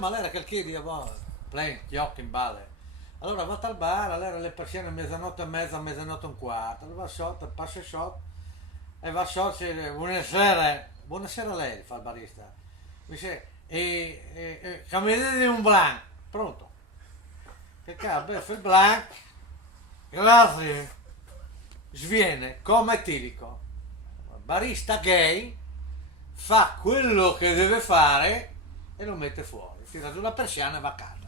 ma allora che chiedi a voi, play, occhi in balle. Allora vado al bar, allora le persiane a mezzanotte e mezza, a mezzanotte e un quarto, allora va shot, passa shot, e va shot, buonasera a lei, fa il barista. Mi dice, cameriere di un blanc, pronto? Che cazzo, il blanc, grazie, sviene, come etilico. Barista gay fa quello che deve fare e lo mette fuori, tira giù la persiana e va a casa.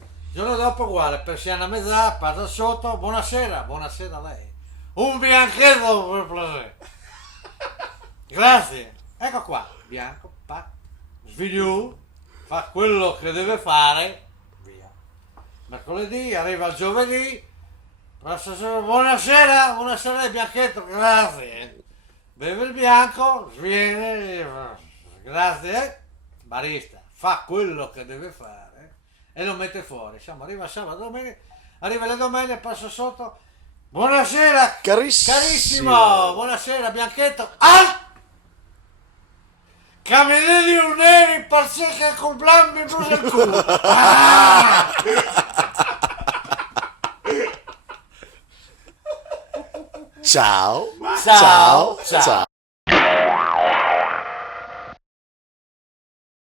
Il giorno dopo uguale, persiana a metà, passa sotto, buonasera a lei. Un bianchetto per piacere. Grazie. Ecco qua, bianco, svigliù, fa quello che deve fare, via. Mercoledì, arriva il giovedì, buonasera bianchetto, grazie. Beve il bianco, sviene, grazie, barista, fa quello che deve fare e lo mette fuori. Siamo, arriva sabato, domenica, arriva le domeniche, passa sotto, buonasera, carissimo, buonasera bianchetto, camerieri un neri, pazzesca con blambi in brucia il culo. Ciao. Ciao.